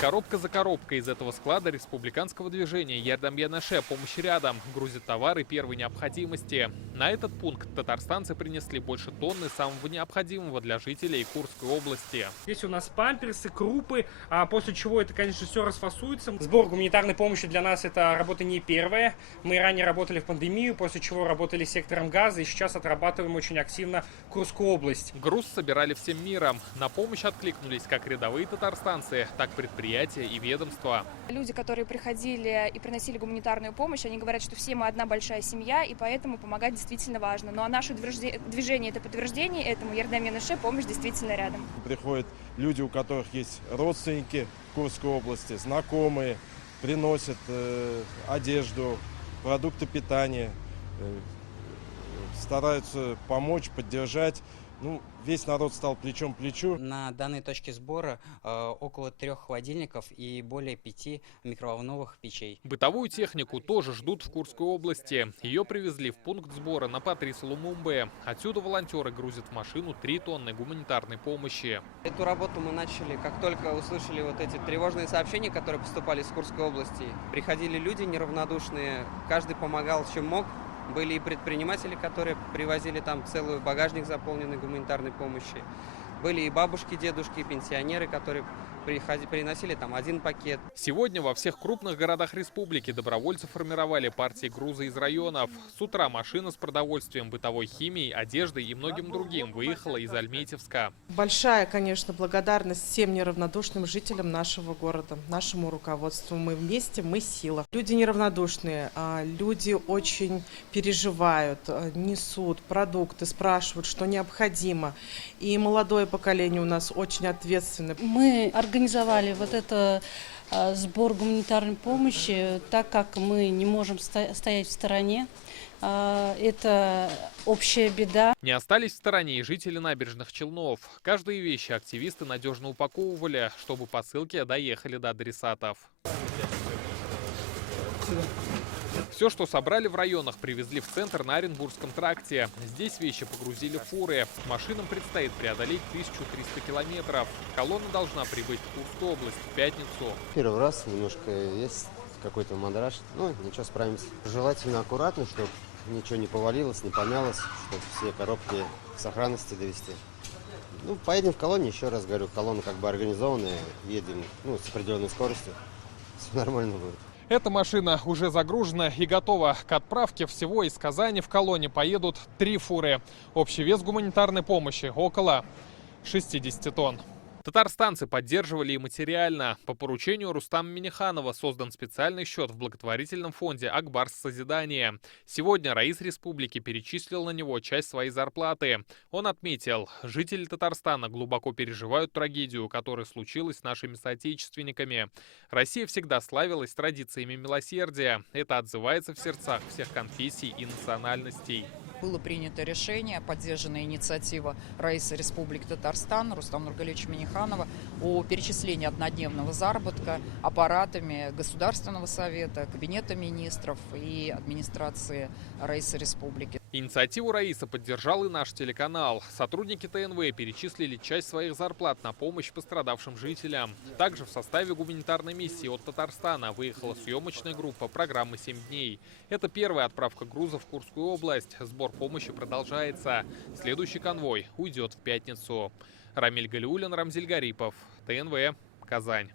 Коробка за коробкой из этого склада республиканского движения «Ярдам Янаше. Помощь рядом» грузит товары первой необходимости. На этот пункт татарстанцы принесли больше тонны самого необходимого для жителей Курской области. Здесь у нас памперсы, крупы, после чего это, конечно, все расфасуется. Сбор гуманитарной помощи для нас это работа не первая. Мы ранее работали в пандемию, после чего работали сектором газа и сейчас отрабатываем очень активно Курскую область. Груз собирали всем миром. На помощь откликнулись как рядовые татарстанцы, так и предприятия и ведомства. Люди, которые приходили и приносили гуманитарную помощь, они говорят, что все мы одна большая семья, и поэтому помогать действительно важно. Ну а наше движение – это подтверждение этому. Ярдам Янаше, помощь действительно рядом. Приходят люди, у которых есть родственники в Курской области, знакомые, приносят одежду, продукты питания, стараются помочь, поддержать. Весь народ стал плечом к плечу. На данной точке сбора около 3 холодильников и более 5 микроволновых печей. Бытовую технику тоже ждут в Курской области. Ее привезли в пункт сбора на Патрис Лумумбе. Отсюда волонтеры грузят в машину 3 тонны гуманитарной помощи. Эту работу мы начали, как только услышали вот эти тревожные сообщения, которые поступали из Курской области. Приходили люди неравнодушные, каждый помогал, чем мог. Были и предприниматели, которые привозили там целый багажник, заполненный гуманитарной помощью. Были и бабушки, дедушки, и пенсионеры, которые приносили там 1 пакет. Сегодня во всех крупных городах республики добровольцы формировали партии груза из районов. С утра машина с продовольствием, бытовой химией, одеждой и многим другим выехала из Альметьевска. Большая, конечно, благодарность всем неравнодушным жителям нашего города, нашему руководству. Мы вместе, мы сила. Люди неравнодушные, люди очень переживают, несут продукты, спрашивают, что необходимо. И молодое поколение у нас очень ответственное. Мы организовали вот это сбор гуманитарной помощи, так как мы не можем стоять в стороне. Это общая беда. Не остались в стороне и жители набережных Челнов. Каждые вещи активисты надежно упаковывали, чтобы посылки доехали до адресатов. Все, что собрали в районах, привезли в центр на Оренбургском тракте. Здесь вещи погрузили в фуры. Машинам предстоит преодолеть 1300 километров. Колонна должна прибыть в Курскую область в пятницу. Первый раз немножко есть какой-то мандраж. Ничего, справимся. Желательно аккуратно, чтобы ничего не повалилось, не помялось, чтобы все коробки в сохранности довести. Поедем в колонне, еще раз говорю, колонна как бы организованная, едем с определенной скоростью, все нормально будет. Эта машина уже загружена и готова к отправке. Всего из Казани в колонне поедут 3 фуры. Общий вес гуманитарной помощи около 60 тонн. Татарстанцы поддерживали и материально. По поручению Рустама Минниханова создан специальный счет в благотворительном фонде «Акбарс Созидание». Сегодня Раис Республики перечислил на него часть своей зарплаты. Он отметил, жители Татарстана глубоко переживают трагедию, которая случилась с нашими соотечественниками. Россия всегда славилась традициями милосердия. Это отзывается в сердцах всех конфессий и национальностей. Было принято решение, поддержана инициатива Раиса Республики Татарстан Рустама Нургалиевича Минниханова о перечислении однодневного заработка аппаратами Государственного совета, Кабинета министров и администрации Раиса Республики. Инициативу Раиса поддержал и наш телеканал. Сотрудники ТНВ перечислили часть своих зарплат на помощь пострадавшим жителям. Также в составе гуманитарной миссии от Татарстана выехала съемочная группа программы «7 дней». Это первая отправка груза в Курскую область. Сбор помощи продолжается. Следующий конвой уйдет в пятницу. Рамиль Галиуллин, Рамзиль Гарипов, ТНВ, Казань.